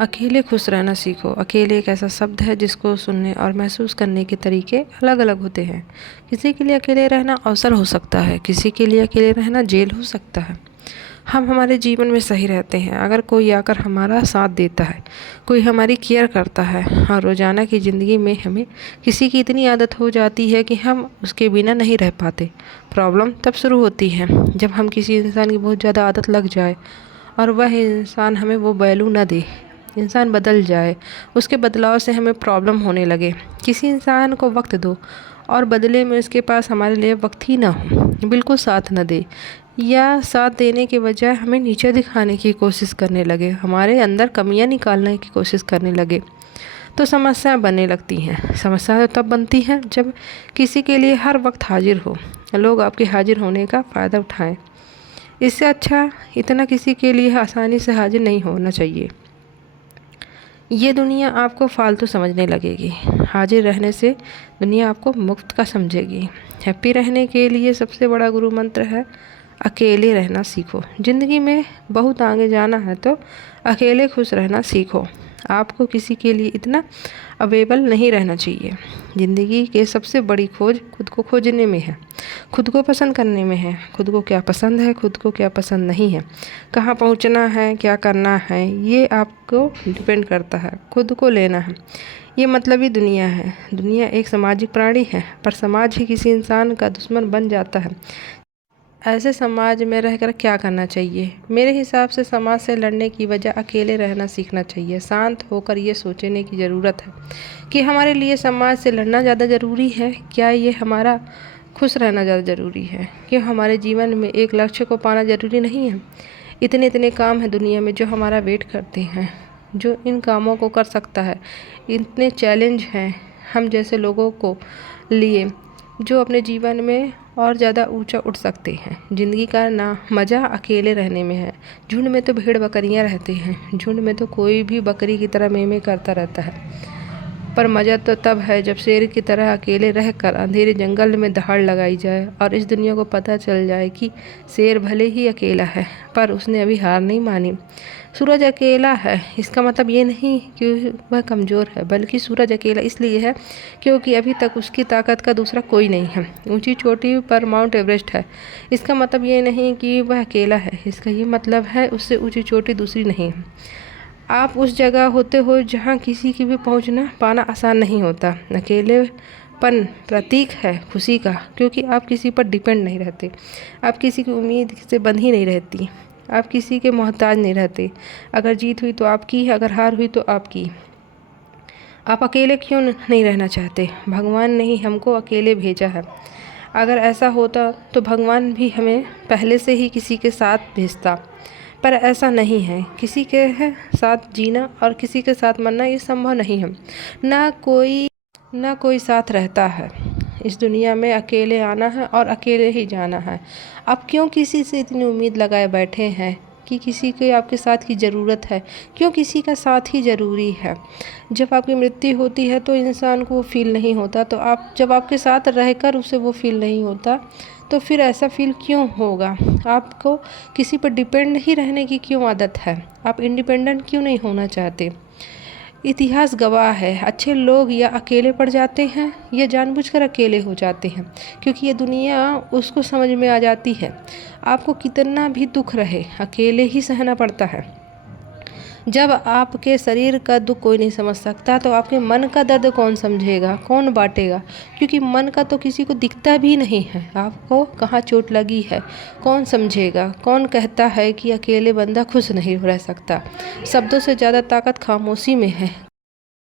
अकेले खुश रहना सीखो। अकेले एक ऐसा शब्द है जिसको सुनने और महसूस करने के तरीके अलग अलग होते हैं। किसी के लिए अकेले रहना अवसर हो सकता है, किसी के लिए अकेले रहना जेल हो सकता है। हम हमारे जीवन में सही रहते हैं अगर कोई आकर हमारा साथ देता है, कोई हमारी केयर करता है। और रोज़ाना की ज़िंदगी में हमें किसी की इतनी आदत हो जाती है कि हम उसके बिना नहीं रह पाते। प्रॉब्लम तब शुरू होती है जब हम किसी इंसान की बहुत ज़्यादा आदत लग जाए और वह इंसान हमें वो वैल्यू ना दे। इंसान बदल जाए, उसके बदलाव से हमें प्रॉब्लम होने लगे। किसी इंसान को वक्त दो और बदले में उसके पास हमारे लिए वक्त ही ना हो, बिल्कुल साथ ना दे, या साथ देने के बजाय हमें नीचे दिखाने की कोशिश करने लगे, हमारे अंदर कमियां निकालने की कोशिश करने लगे, तो समस्याएं बनने लगती हैं। समस्या तो तब बनती है जब किसी के लिए हर वक्त हाजिर हो। लोग आपके हाजिर होने का फ़ायदा उठाएं। इससे अच्छा इतना किसी के लिए आसानी से हाजिर नहीं होना चाहिए। ये दुनिया आपको फालतू समझने लगेगी। हाजिर रहने से दुनिया आपको मुफ्त का समझेगी। हैप्पी रहने के लिए सबसे बड़ा गुरु मंत्र है अकेले रहना सीखो। ज़िंदगी में बहुत आगे जाना है तो अकेले खुश रहना सीखो। आपको किसी के लिए इतना अवेलेबल नहीं रहना चाहिए। ज़िंदगी के सबसे बड़ी खोज खुद को खोजने में है, खुद को पसंद करने में है। खुद को क्या पसंद है, खुद को क्या पसंद नहीं है, कहाँ पहुँचना है, क्या करना है, ये आपको डिपेंड करता है। खुद को लेना है। ये मतलबी दुनिया है। दुनिया एक सामाजिक प्राणी है, पर समाज ही किसी इंसान का दुश्मन बन जाता है। ऐसे समाज में रहकर क्या करना चाहिए? मेरे हिसाब से समाज से लड़ने की बजाय अकेले रहना सीखना चाहिए। शांत होकर ये सोचने की ज़रूरत है कि हमारे लिए समाज से लड़ना ज़्यादा ज़रूरी है, क्या ये हमारा खुश रहना ज़्यादा ज़रूरी है? क्यों हमारे जीवन में एक लक्ष्य को पाना ज़रूरी नहीं है? इतने इतने काम हैं दुनिया में जो हमारा वेट करते हैं, जो इन कामों को कर सकता है। इतने चैलेंज हैं हम जैसे लोगों को लिए जो अपने जीवन में और ज़्यादा ऊंचा उठ सकते हैं। ज़िंदगी का ना मज़ा अकेले रहने में है। झुंड में तो भेड़ बकरियां रहते हैं, झुंड में तो कोई भी बकरी की तरह में करता रहता है। पर मज़ा तो तब है जब शेर की तरह अकेले रहकर अंधेरे जंगल में दहाड़ लगाई जाए और इस दुनिया को पता चल जाए कि शेर भले ही अकेला है पर उसने अभी हार नहीं मानी। सूरज अकेला है इसका मतलब ये नहीं कि वह कमज़ोर है, बल्कि सूरज अकेला इसलिए है क्योंकि अभी तक उसकी ताकत का दूसरा कोई नहीं है। ऊंची चोटी पर माउंट एवरेस्ट है, इसका मतलब ये नहीं कि वह अकेला है, इसका ये मतलब है उससे ऊंची चोटी दूसरी नहीं है। आप उस जगह होते हो जहाँ किसी की भी पहुँचना पाना आसान नहीं होता। अकेलेपन प्रतीक है खुशी का, क्योंकि आप किसी पर डिपेंड नहीं रहते, आप किसी की उम्मीद से बंधी नहीं रहती, आप किसी के मोहताज नहीं रहते। अगर जीत हुई तो आपकी है, अगर हार हुई तो आपकी। आप अकेले क्यों नहीं रहना चाहते? भगवान ने ही हमको अकेले भेजा है। अगर ऐसा होता तो भगवान भी हमें पहले से ही किसी के साथ भेजता, पर ऐसा नहीं है। किसी के साथ जीना और किसी के साथ मरना ये संभव नहीं है। ना कोई साथ रहता है। इस दुनिया में अकेले आना है और अकेले ही जाना है। आप क्यों किसी से इतनी उम्मीद लगाए बैठे हैं कि किसी के आपके साथ की ज़रूरत है? क्यों किसी का साथ ही ज़रूरी है? जब आपकी मृत्यु होती है तो इंसान को वो फील नहीं होता, तो आप जब आपके साथ रहकर उसे वो फील नहीं होता तो फिर ऐसा फील क्यों होगा? आपको किसी पर डिपेंड ही रहने की क्यों आदत है? आप इंडिपेंडेंट क्यों नहीं होना चाहते? इतिहास गवाह है, अच्छे लोग या अकेले पड़ जाते हैं या जानबूझकर अकेले हो जाते हैं, क्योंकि ये दुनिया उसको समझ में आ जाती है। आपको कितना भी दुख रहे अकेले ही सहना पड़ता है। जब आपके शरीर का दुख कोई नहीं समझ सकता तो आपके मन का दर्द कौन समझेगा, कौन बांटेगा? क्योंकि मन का तो किसी को दिखता भी नहीं है। आपको कहाँ चोट लगी है कौन समझेगा? कौन कहता है कि अकेले बंदा खुश नहीं रह सकता? शब्दों से ज़्यादा ताकत खामोशी में है।